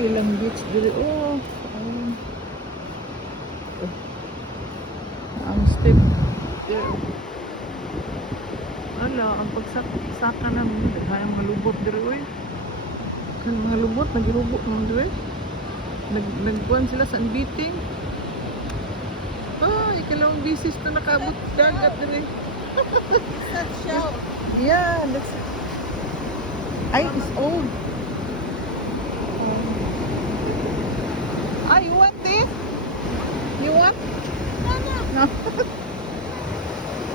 ilang beach diri. Oh, ang step there. Ala, ang pagsaka namin hayang malubot diri oy. Kan mga lubot nagihubok man diri. Nagkuhan sila sa biting. Ikalawang bisis na nakaabot dagat diri. That shell. Yeah, that's it's old. You want this? You want? No.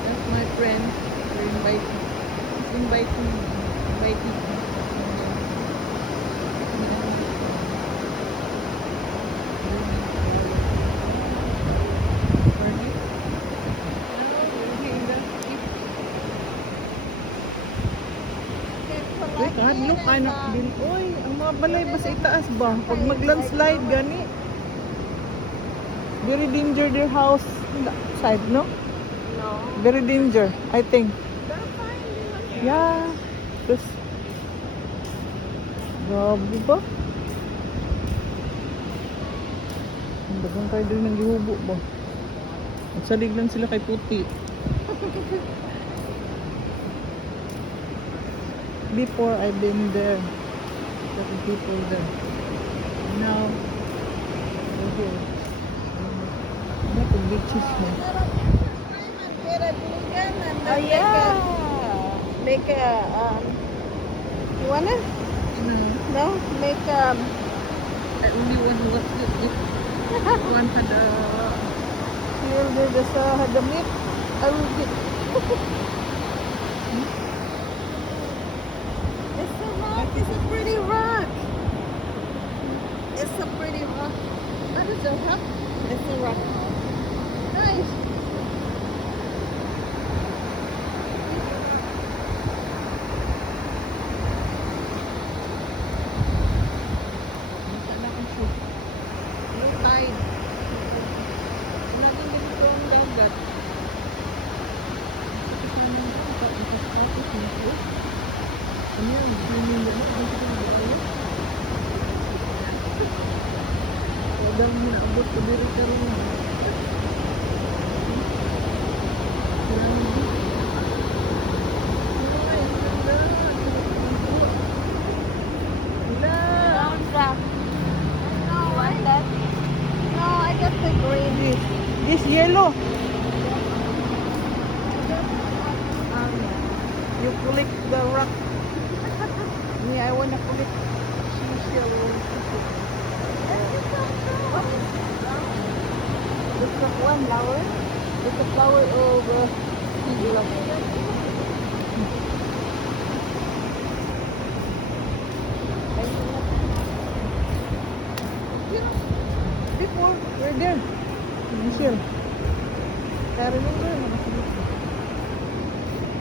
That's my friend. We're inviting. He's inviting me. Inviting me. Look, anak din. Oy, ang mga balay ba sa itaas ba? Pag mag-landslide gani. Very danger their house side, no? No. Very danger, I think. They're fine. Yeah. Just grabe ba? Ang dagang kayo din ng gihubo ba? Magsalig lang sila kay puti. Before I've been there. There were people there. Now, we're here. Not the beaches here. Oh yeah. Make a you wanna? No. No? Make I only want to watch it. One had a... here there's the meat. I will get It's a rock, it's a pretty rock. It's a pretty rock. What is that? Huh? It's a rock. Nice. Low tide. Laging ganito ang dagat. Tapos naman tapos nito. Ano yan? Swimming na ba? Dito ka nag-aayo? Huwag ang hinaabot ko diri ka rin. Brown rock. No, I got No, I got the green. This yellow. You collect the rock. Me, I wanna collect seashell. It's a one flower. It's a flower of sea Before, we're there. Michelle. I remember.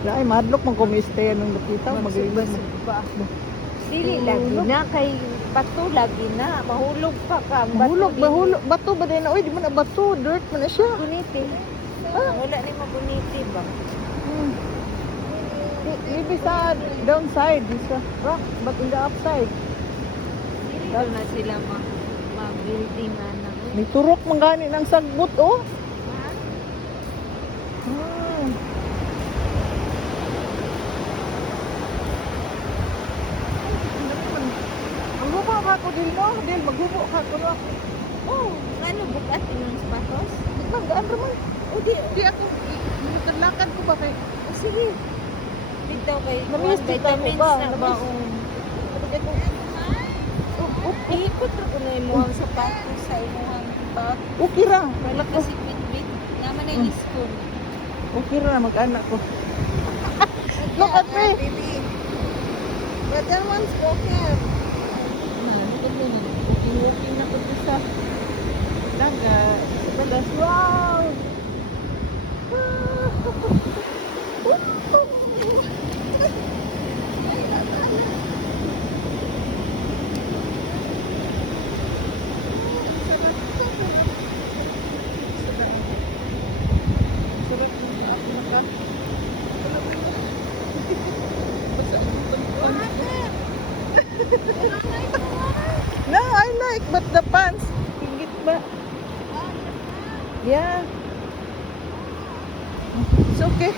Ay, madlok man kung stay anong nakita. Maglinis. Dili lagi na kay bato lagi na mahulog pa ka ang Mahulog, dili. mahulog. Bato ba din? Uy, di mo na bato. Dirt mo na siya. Guniti. Wala ni maguniti ba? Maybe sa downside. It's a rock, but in the upside. Dili na sila ma-building na. May turok man gani ng sagbot, oh. Ha? Ah. Maghubo ka ko din mo. Dil, maghubo ka ko na. Oh, ano bukas yung sapatos? Di ba, gaan raman. O di, Di ako, lakad ko ba kay... oh, sige. Dito kay Namistik ako vitamins ba? na ba kung ikot ra ko na imuhang sapatos sa imuhang bag. Okay ra. Wala kasi bit-bit. Naman ay school. Okay ra, mag-anak ko. Look at me. But that one's broken. Walking na ko sa dagat. Sa balas. Wow! No, I like, but the pants, higit ba? Yeah. It's okay.